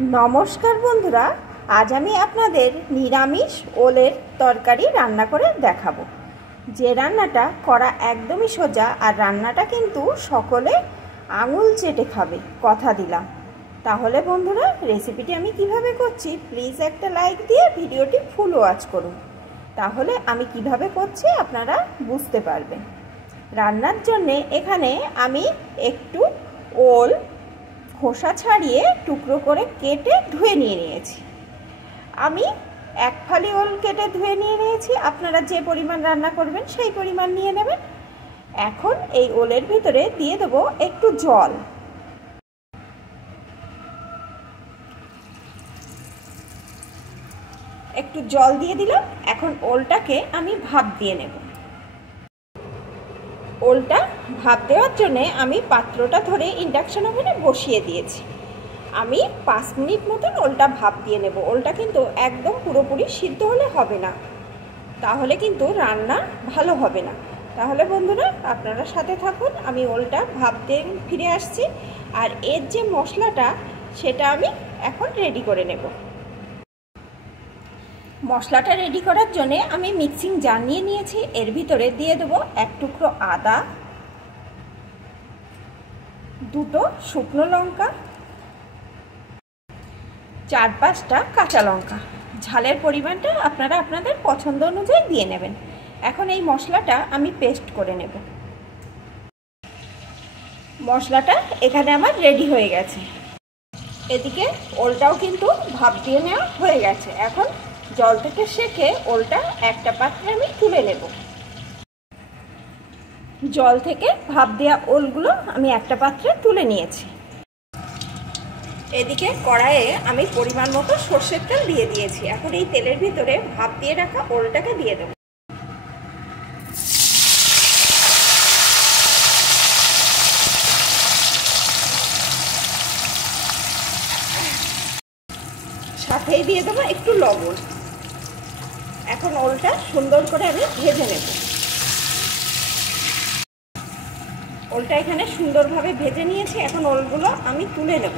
নমস্কার বন্ধুরা, আজ আমি আপনাদের নিরামিষ ওলের তরকারি রান্না করে দেখাবো। যে রান্নাটা করা একদমই সোজা, আর রান্নাটা কিন্তু সকলে আঙুল চেটে খাবে, কথা দিলাম। তাহলে বন্ধুরা, রেসিপিটি আমি কিভাবে করছি প্লিজ একটা লাইক দিয়ে ভিডিওটি ফুল ওয়াচ করুন, তাহলে আমি কিভাবে করছি আপনারা বুঝতে পারবেন। রান্নার জন্যে এখানে আমি একটু ওল খোসা ছাড়িয়ে টুকরো করে কেটে ধুয়ে নিয়েছি। আমি এক ফালি ওল কেটে ধুয়ে নিয়েছি। আপনারা যে পরিমাণ রান্না করবেন সেই পরিমাণ নিয়ে নেবেন। এখন এই ওলের ভিতরে দিয়ে দেবো একটু জল। একটু জল দিয়ে দিলাম। এখন ওলটাকে আমি ভাপ দিয়ে নেব। ওলটা ভাপ দেওয়ার জন্যে আমি পাত্রটা ধরে ইন্ডাকশন ওভেনে বসিয়ে দিয়েছি। আমি 5 মিনিট মতন ওলটা ভাপ দিয়ে নেব। ওলটা কিন্তু একদম পুরোপুরি সিদ্ধ হলে হবে না, তাহলে কিন্তু রান্না ভালো হবে না। তাহলে বন্ধুরা, আপনারা সাথে থাকুন, আমি ওলটা ভাপ দিয়ে ফিরে আসছি। আর এর যে মশলাটা সেটা আমি এখন রেডি করে নেব। মশলাটা রেডি করার জন্যে আমি মিক্সিং জার নিয়ে নিয়েছি। এর ভিতরে দিয়ে দেবো এক টুকরো আদা, 2টো শুকনো লঙ্কা, 4-5টা কাঁচা লঙ্কা। ঝালের পরিমাণটা আপনারা আপনাদের পছন্দ অনুযায়ী দিয়ে নেবেন। এখন এই মশলাটা আমি পেস্ট করে নেব। মশলাটা এখানে আমার রেডি হয়ে গেছে। এদিকে ওলটাও কিন্তু ভাপ দিয়ে নেওয়া হয়ে গেছে। এখন জল থেকে সেঁকে ওলটা একটা পাত্রে আমি তুলে নেব। জল থেকে ভাপ দেওয়া ওলগুলো আমি একটা পাত্রে তুলে নিয়েছি। এদিকে কড়াইয়ে আমি পরিমাণ মতো সর্ষের তেল দিয়ে দিয়েছি। এখন এই তেলের ভিতরে ভাপ দিয়ে রাখা ওলটাকে দিয়ে দেব। সাথেই দিয়ে দেবো একটু লবণ। এখন ওলটা সুন্দর করে আমি ভেজে নেব। ওলটা এখানে সুন্দরভাবে ভেজে নিয়েছি। এখন ওলগুলো আমি তুলে নেব।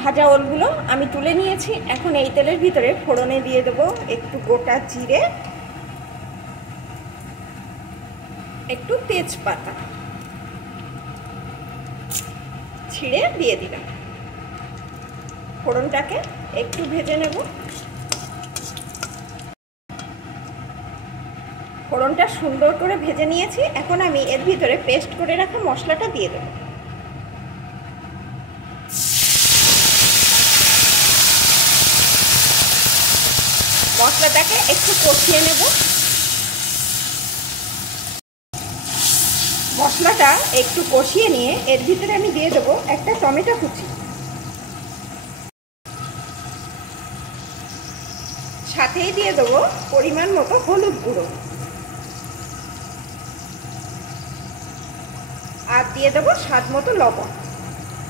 ভাজা ওলগুলো আমি তুলে নিয়েছি। এখন এই তেলের ভিতরে ফোড়নে দিয়ে দেবো একটু গোটা জিরে, একটু তেজপাতা ছিঁড়ে দিয়ে দিলাম। ফোড়নটাকে একটু ভেজে নেব। ফোড়নটা সুন্দর করে ভেজে নিয়েছি। এখন আমি এর ভিতরে পেস্ট করে রাখা মশলাটা দিয়ে দেব। মশলাটাকে একটু কষিয়ে নেব। মশলাটা একটু কষিয়ে নিয়ে এর ভিতরে আমি দিয়ে দেবো একটা টমেটো কুচি, সাথেই দিয়ে দেবো পরিমাণ মতো হলুদ গুঁড়ো, আর দিয়ে দেবো স্বাদ মতো লবণ।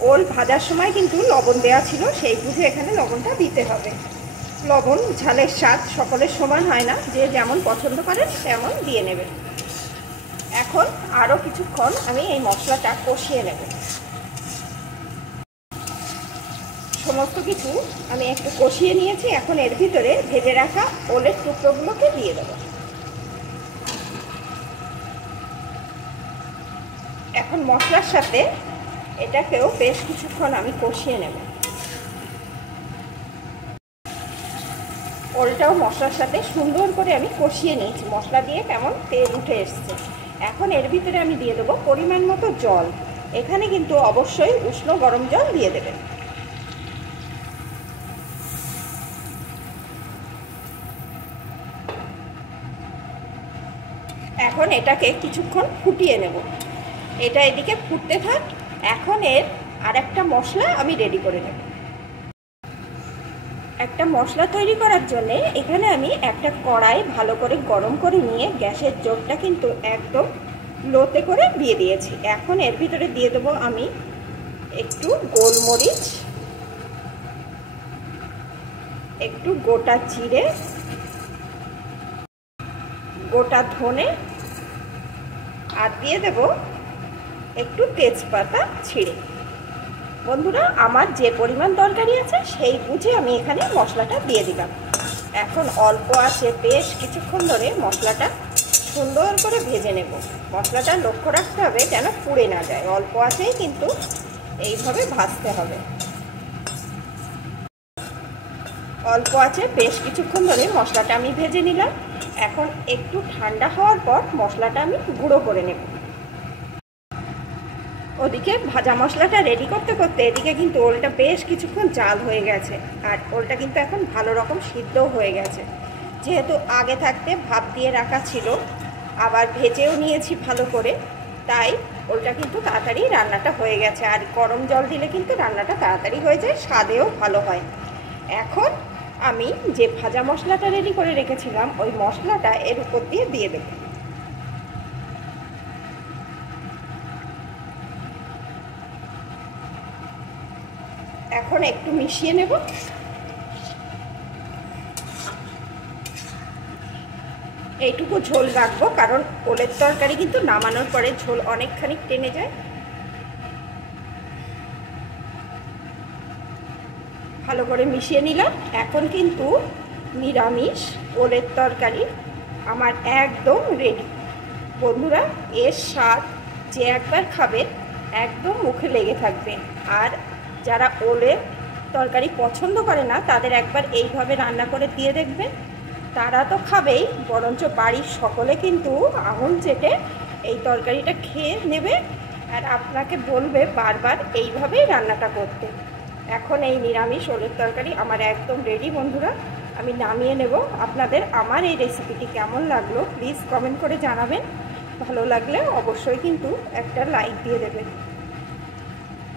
ওল ভাজার সময় কিন্তু লবণ দেওয়া ছিল, সেই বুঝে এখানে লবণটা দিতে হবে। লবণ ঝালের স্বাদ সকলের সমান হয় না, যে যেমন পছন্দ করেন তেমন দিয়ে নেবেন। এখন আরও কিছুক্ষণ আমি এই মশলাটা কষিয়ে নেব। সমস্ত কিছু আমি একটু কষিয়ে নিয়েছি। এখন এর ভিতরে ভেজে রাখা ওলের টুকরোগুলোকে দিয়ে দেব। এখন মশলার সাথে এটাকেও বেশ কিছুক্ষণ আমি কষিয়ে নেব। ওলটাও মশলার সাথে সুন্দর করে আমি কষিয়ে নিয়েছি। মশলা দিয়ে কেমন তেল উঠে এসছে। এখন এর ভিতরে আমি দিয়ে দেবো পরিমাণ মতো জল। এখানে কিন্তু অবশ্যই উষ্ণ গরম জল দিয়ে দেবেন। এখন এটাকে কিছুক্ষণ ফুটিয়ে নেব। এটা এদিকে ফুটতে থাক। এখন এর আরেকটা মশলা আমি রেডি করে নেব। একটা মশলা তৈরি করার জন্যে এখানে আমি একটা কড়াই ভালো করে গরম করে নিয়ে গ্যাসের জোরটা কিন্তু একদম লোতে করে দিয়ে দিয়েছি। এখন এর ভিতরে দিয়ে দেবো আমি একটু গোলমরিচ, একটু গোটা জিরে, গোটা ধনে, আর দিয়ে দেব একটু তেজপাতা ছিঁড়ে। বন্ধুরা, আমার যে পরিমাণ তরকারি আছে সেই বুঝে আমি এখানে মশলাটা দিয়ে দিলাম। এখন অল্প আছে বেশ কিছুক্ষণ ধরে মশলাটা সুন্দর করে ভেজে নেব। মশলাটা লক্ষ্য রাখতে হবে যেন পুড়ে না যায়, অল্প আছেই কিন্তু এইভাবে ভাজতে হবে। অল্প আছে বেশ কিছুক্ষণ ধরে মশলাটা আমি ভেজে নিলাম। এখন একটু ঠান্ডা হওয়ার পর মশলাটা আমি গুঁড়ো করে নেব। ওদিকে ভাজা মশলাটা রেডি করতে করতে এদিকে কিন্তু ওলটা বেশ কিছুক্ষণ জাল হয়ে গেছে, আর ওলটা কিন্তু এখন ভালো রকম সিদ্ধও হয়ে গেছে। যেহেতু আগে থাকতে ভাপ দিয়ে রাখা ছিল, আবার ভেজেও নিয়েছি ভালো করে, তাই ওলটা কিন্তু তাড়াতাড়ি রান্নাটা হয়ে গেছে। আর গরম জল দিলে কিন্তু রান্নাটা তাড়াতাড়ি হয়ে যায়, স্বাদেও ভালো হয়। এখন আমি যে ভাজা মশলাটা রেডি করে রেখেছিলাম ওই মশলাটা এর উপর দিয়ে দেব। এখন একটু মিশিয়ে নেব। এইটুকু ঝোল রাখবো, কারণ ওলের তরকারি কিন্তু নামানোর পরে ঝোল অনেকখানি টেনে যায়। ভালো করে মিশিয়ে নিলাম। এখন কিন্তু নিরামিষ ওলের তরকারি আমার একদম রেডি। বন্ধুরা, এর স্বাদ যে একবার খাবে একদম মুখে লেগে থাকবে। আর যারা ওলের তরকারি পছন্দ করে না তাদের একবার এইভাবে রান্না করে দিয়ে দেখবেন, তারা তো খাবেই, বরঞ্চ বাড়ির সকলে কিন্তু আঙুল চেটে এই তরকারিটা খেয়ে নেবে আর আপনাকে বলবে বারবার এইভাবেই রান্নাটা করতে। এখন এই নিরামিষ ওলের তরকারি আমার একদম রেডি। বন্ধুরা, আমি নামিয়ে নেব। আপনাদের আমার এই রেসিপিটি কেমন লাগলো প্লিজ কমেন্ট করে জানাবেন। ভালো লাগলে অবশ্যই কিন্তু একটা লাইক দিয়ে দেবেন।